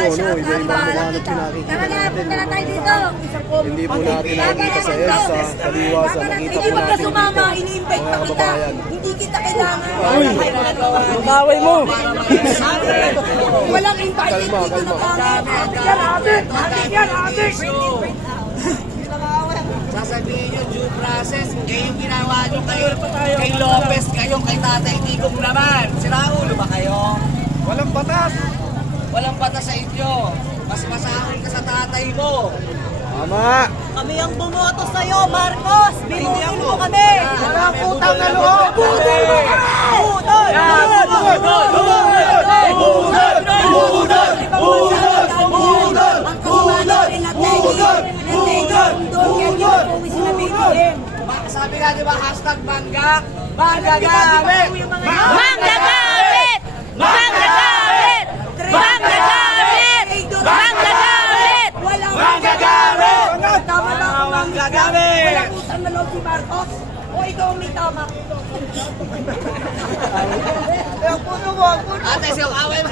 po, no? Iba-ibang mukha na pinakikita natin. Hindi po natin nakikita sa EDSA, kaliwasan, nakita po natin dito. Mga kababayan. Hindi kita kailangan. Umaway mo! Walang invite Kalma, dito na kalma. pangit. Sasabihin nyo, due process, eh yung ginawa nyo kayo, kay Lopez kayo, kay Tatay Digong naman. Siraulo ba kayo? Walang batas! Walang batas sa inyo. Mas masakit ka sa tatay mo. Tama! Kami ang bumoto sa'yo, Marcos! Binutin mo kami! Walang utang na loob! Budol mo kami! Budol! Sabi nga di ba, hashtag mangga, manggagamit! Manggagamit! Manggagamit! Manggagamit! Manggagamit! Manggagamit! Tama na ako, Manggagamit! walang utang na loob si Marcos? O ikaw ang may tama? Ate, siyang away mo.